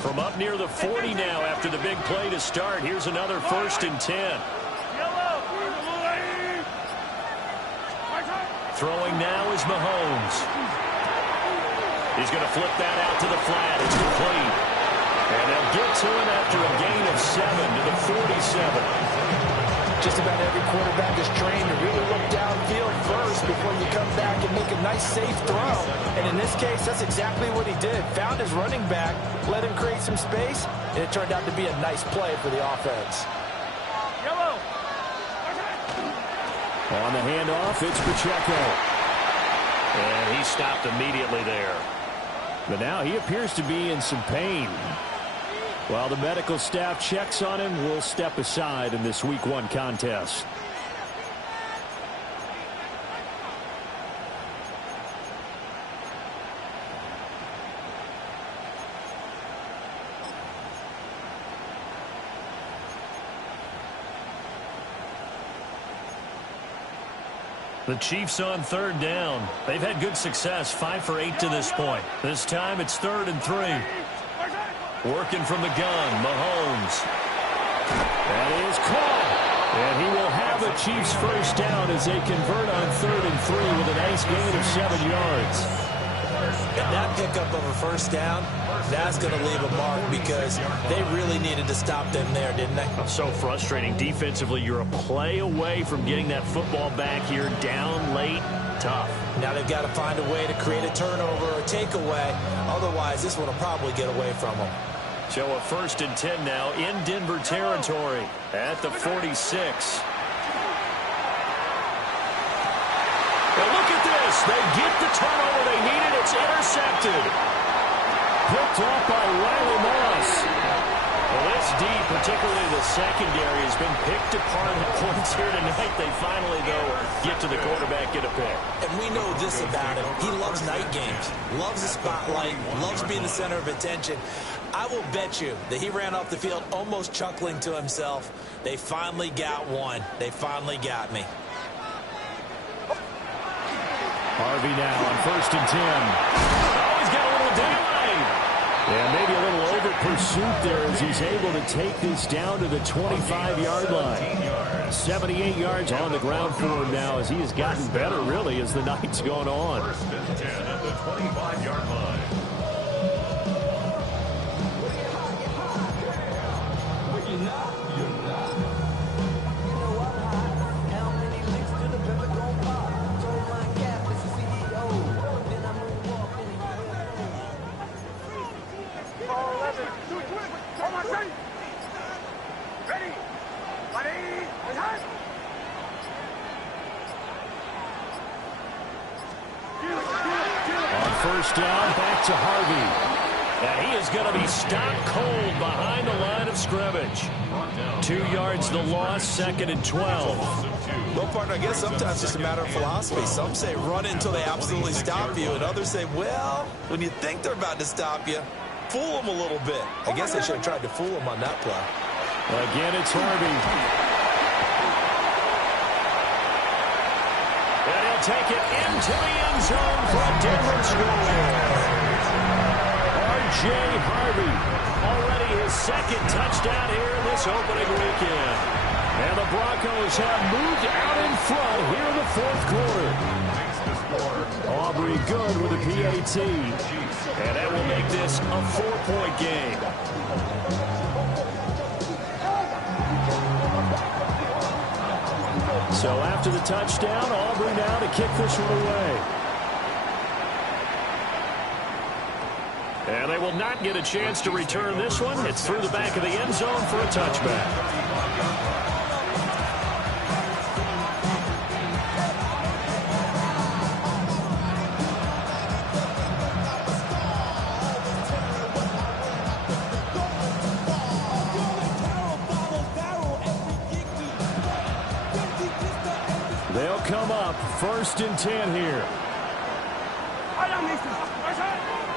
From up near the 40 now after the big play to start. Here's another 1st and 10. Throwing now is Mahomes. He's going to flip that out to the flat. It's complete. And they'll get to it after a gain of 7 to the 47. Just about every quarterback is trained to really look downfield first before you come back and make a nice, safe throw. And in this case, that's exactly what he did. Found his running back, let him create some space, and it turned out to be a nice play for the offense. On the handoff, it's Pacheco. And he stopped immediately there. But now he appears to be in some pain. While the medical staff checks on him, we'll step aside in this Week 1 contest. The Chiefs on 3rd down. They've had good success, 5 for 8 to this point. This time it's 3rd and 3. Working from the gun, Mahomes. That is caught. And he will have the Chiefs first down as they convert on 3rd and 3 with a nice gain of 7 yards. And that pickup of a first down, that's going to leave a mark because they really needed to stop them there, didn't they? So frustrating. Defensively, you're a play away from getting that football back here, down late, tough. Now they've got to find a way to create a turnover or takeaway. Otherwise, this one will probably get away from them. So a 1st and 10 now in Denver territory at the 46. Well, look at this. They get the turnover they needed. It's intercepted. Picked off by Riley Moss. Well, this D, particularly the secondary, has been picked apart at points here tonight. They finally, though, get to the quarterback, get a pick. And we know this about him. He loves night games, loves the spotlight, loves being the center of attention. I will bet you that he ran off the field almost chuckling to himself. They finally got one. They finally got me. Harvey now on 1st and 10. Oh, he's got a little daylight. Yeah, maybe a little over pursuit there as he's able to take this down to the 25-yard line. 78 yards on the ground for him now as he has gotten better, really, as the night's gone on. 1st and 10 at the 25-yard line. First down, back to Harvey. And he is going to be stopped cold behind the line of scrimmage. 2 yards the loss, 2nd and 12. Well, partner, I guess sometimes it's just a matter of philosophy. Some say run until they absolutely stop you, and others say, well, when you think they're about to stop you, fool them a little bit. I guess they should have tried to fool them on that play. Again, it's Harvey. And he'll take it into the end zone for a Denver score. R.J. Harvey, already his 2nd touchdown here in this opening weekend. And the Broncos have moved out in front here in the 4th quarter. Aubrey good with a PAT. And that will make this a 4-point game. So after the touchdown, Aubrey now to kick this one away. And they will not get a chance to return this one. It's through the back of the end zone for a touchback. They'll come up 1st and 10 here.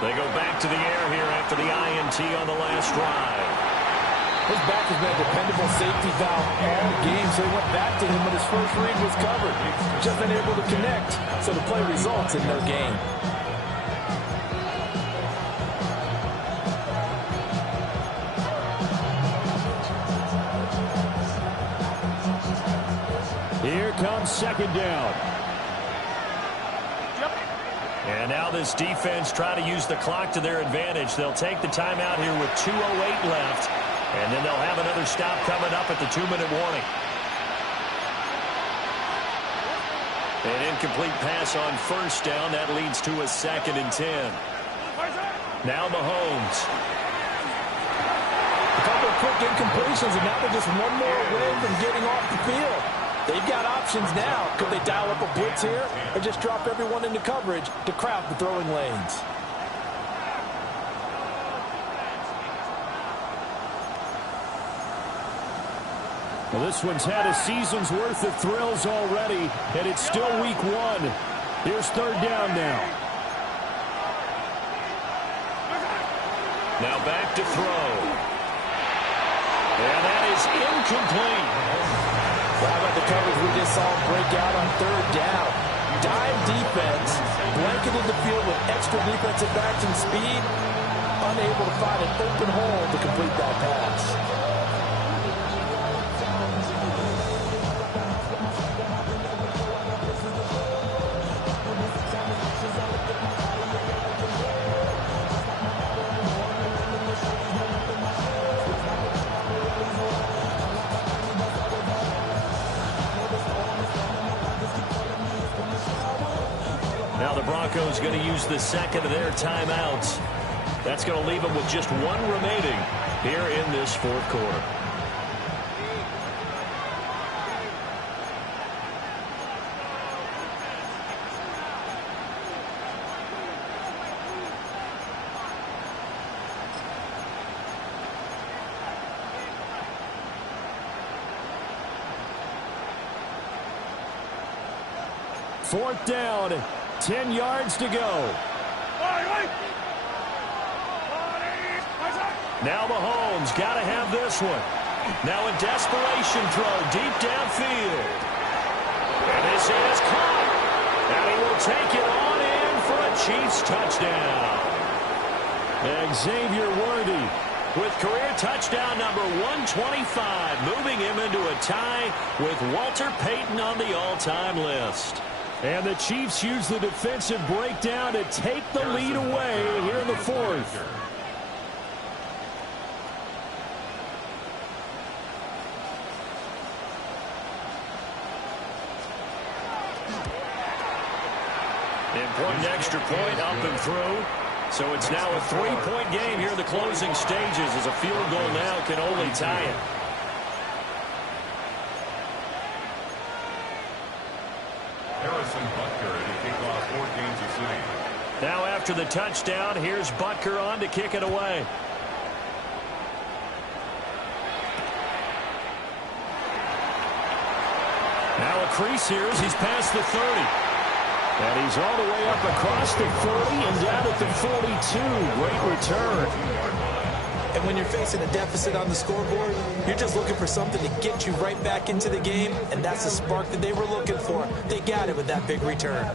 They go back to the air here after the INT on the last drive. His back has been a dependable safety valve all game, so he went back to him when his first read was covered. Just unable to connect, so the play results in no gain. Here comes 2nd down. And now this defense trying to use the clock to their advantage. They'll take the timeout here with 2:08 left. And then they'll have another stop coming up at the 2-minute warning. An incomplete pass on 1st down. That leads to a 2nd and 10. Now Mahomes. A couple of quick incompletions, and now they're just one more away from getting off the field. They've got options now. Could they dial up a blitz here or just drop everyone into coverage to crowd the throwing lanes? Well, this one's had a season's worth of thrills already, and it's still week one. Here's third down now. Now back to throw. And that is incomplete. Well, how about the coverage we just saw break out on third down? Dive defense, blanketed the field with extra defensive backs and speed, unable to find an open hole to complete that pass. Now the Broncos going to use the second of their timeouts. That's going to leave them with just one remaining here in this fourth quarter. Fourth down, 10 yards to go. Now Mahomes got to have this one. Now a desperation throw deep downfield. And this is caught. And he will take it on in for a Chiefs touchdown. Xavier Worthy With career touchdown number 125, moving him into a tie with Walter Payton on the all-time list. And the Chiefs use the defensive breakdown to take the lead away here in the fourth. Important extra point up and through. So it's now a 3-point game here in the closing stages as a field goal now can only tie it. Harrison Butker to kick off for Kansas City. Now after the touchdown, here's Butker on to kick it away. Now a crease here as he's past the 30. And he's all the way up across the 40 and down at the 42. Great return. And when you're facing a deficit on the scoreboard, you're just looking for something to get you right back into the game, and that's the spark that they were looking for. They got it with that big return.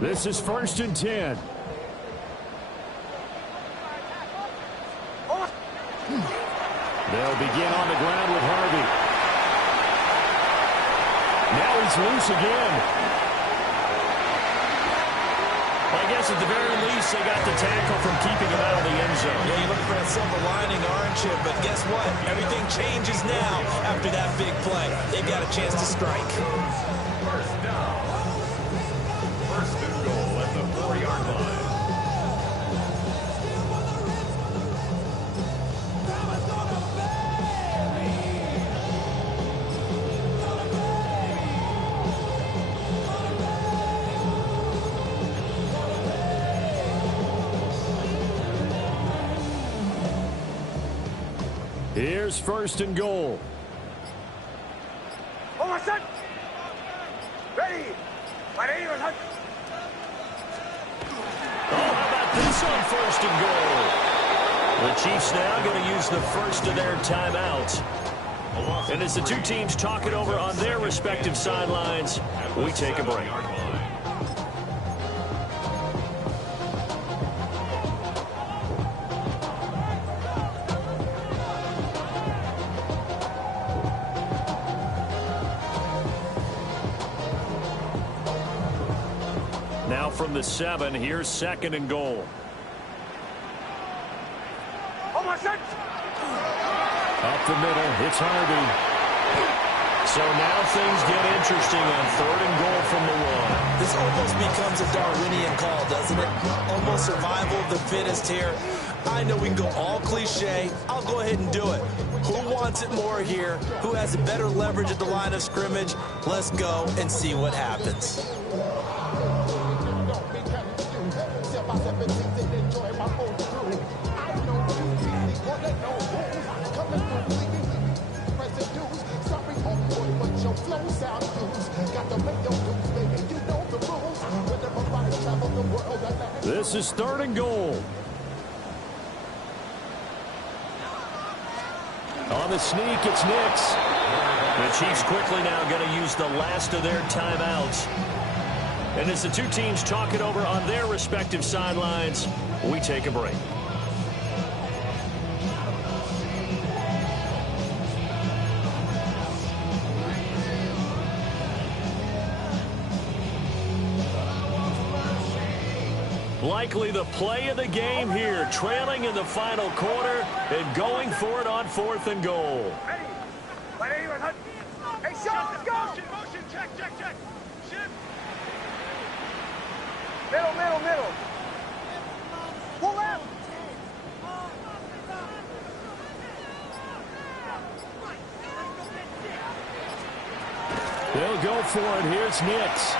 This is 1st and 10. They'll begin on the ground with Harvey. Now he's loose again. I guess at the very least, they got the tackle from keeping him out of the end zone. Yeah, you're looking for that silver lining, aren't you? But guess what? Everything changes now after that big play. They've got a chance to strike. First down. First and goal at the 4-yard line. Here's 1st and goal. Oh, son! Ready! Oh, how about this on 1st and goal? The Chiefs now going to use the first of their timeouts. And as the two teams talk it over on their respective sidelines, we take a break. Now from the 7, here's 2nd and goal. Oh, my son! Up the middle, it's Harvey. So now things get interesting on 3rd and goal from the 1. This almost becomes a Darwinian call, doesn't it? Almost survival of the fittest here. I know we can go all cliche. I'll go ahead and do it. Who wants it more here? Who has a better leverage at the line of scrimmage? Let's go and see what happens. This is 3rd and goal. On the sneak, it's Nix. The Chiefs quickly now going to use the last of their timeouts. And as the two teams talk it over on their respective sidelines, we take a break. Likely the play of the game here, trailing in the final quarter and going for it on 4th and goal. Hey, Sean, let's go! Motion, check. Shift. Middle. Pull out. They'll go for it. Here's Nix.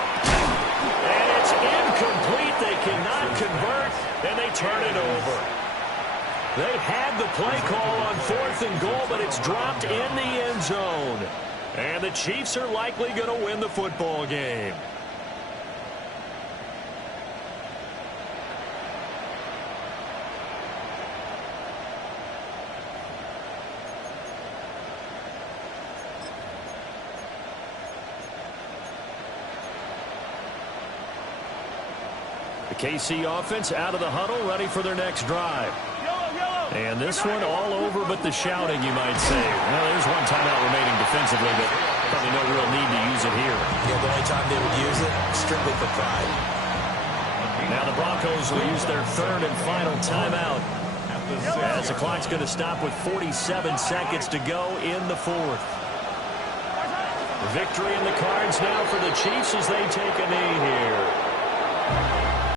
And it's incomplete. They cannot convert, and they turn it over. They had the play call on 4th and goal, but it's dropped in the end zone. And the Chiefs are likely going to win the football game. The KC offense out of the huddle, ready for their next drive. And this one all over but the shouting, you might say. Well, there's one timeout remaining defensively, but probably no real need to use it here. Yeah, the only time they would use it, strictly for pride. Now the Broncos will use their 3rd and final timeout, as the clock's going to stop with 47 seconds to go in the 4th. Victory in the cards now for the Chiefs as they take a knee here.